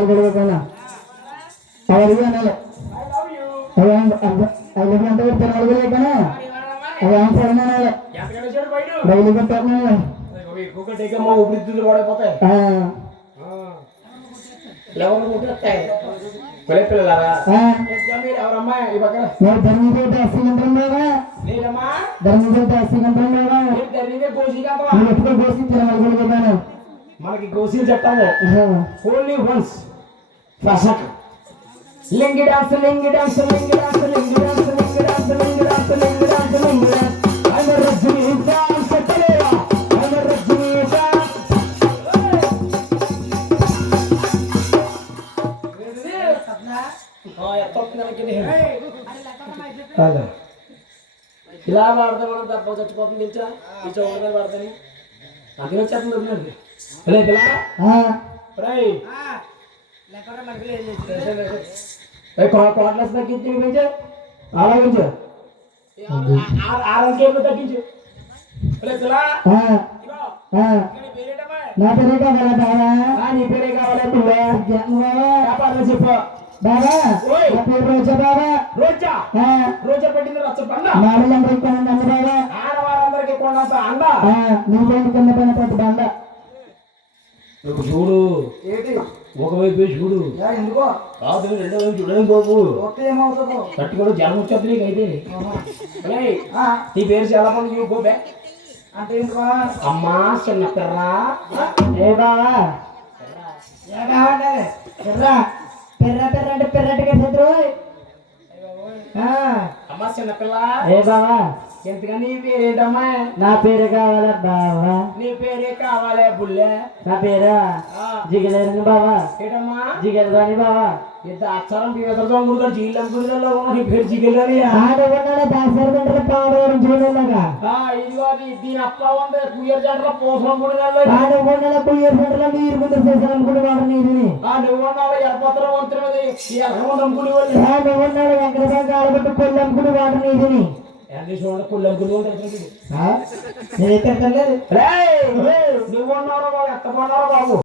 తినగలుగుతానా అవన్నీ అనాలి అవి అంటే తినగలుగుతానా అవి ఆన్సర్ అనాలి డైలీ పెట్టాను ధర్మకోట అస్సీ గంటలున్నావా ధర్మకోట అస్సీ గంటలున్నావా ఎప్పుడో కోసి తినగలుగుతాను మనకి గోసీలు చెప్తాము only once first Lungi dance Lungi dance Lungi dance Lungi dance Lungi dance Lungi dance Lungi dance Lungi dance ఐమ రజనీ డాన్స్ చలేవా ఐమ రజనీ డాన్స్ ఇలా వాడతాం మనం తప్ప చచ్చిపోతుంది తెలుసా ఈ చౌకగా వాడతాని అందులో వచ్చేస్తుంది కోట్లెస్ తగ్గించి పెంచు ఆలోచించు ఆరోగ్యం తగ్గించు నా పేరే కావాలా బావా నీ పేరే కావాలా చెప్పు బావా నా పేరు రోజా బావా రోజా రోజా పెట్టింది రచ్చ పండ ఆడవాళ్ళందరికీ కొనండి అంద బావా ఆడవాళ్ళందరికీ కొనంత అంద నువ్వు కింద పైన పట్టు బండ నువ్వు చూడు ఏంటి ఒకవైపు చూడు ఎందుకో కాదు రెండో వైపు చూడడం బాబు తట్టుకోవడం జనం వచ్చేది నీకైతే నీ పేరు చాలా పని చూపు గోబే అంటే అమ్మా చిన్న పిర్ర ఏ బావా పిర్ర పిర్ర పిర్ర అంటే పిర్రటి కట్టు అమ్మా చిన్న పిల్ల ఏ బావా ఎంతగా నీ పేరేంటమ్మా నా పేరు కావాలా బావా నీ పేరే కావాలే బుల్లే నా పేరా జిగలేరని బావా ఏంటమ్మా జిగలరాని బావా ఇంత అక్షరం పేదలతో కూడా జీళ్ళు అనుకునేలో నీ పేరు జిగలని ఆడవాళ్ళ దాసరి గంటల పాడవడం చూడలేగా ఇదిగో దీని అప్ప ఉంది కుయ్యర్ జంటలో పోసరం కూడా ఆడవాళ్ళ కుయ్యర్ జంటలో నీరు ముందు చేసాను అనుకునే వాడు నీరుని నువ్వున్నావు ఎడపత్రం వంతుల మీద ఎర్రమంది అనుకునే వాళ్ళు నువ్వున్నాడు వెంకటరాజు ఆడబెట్టు కొల్లు అనుకునే వాడు నీరుని చూడండి కుళ్ళు అనుకునే నేనైతే నువ్వున్నారో బాబు ఎత్తమన్నారో బాబు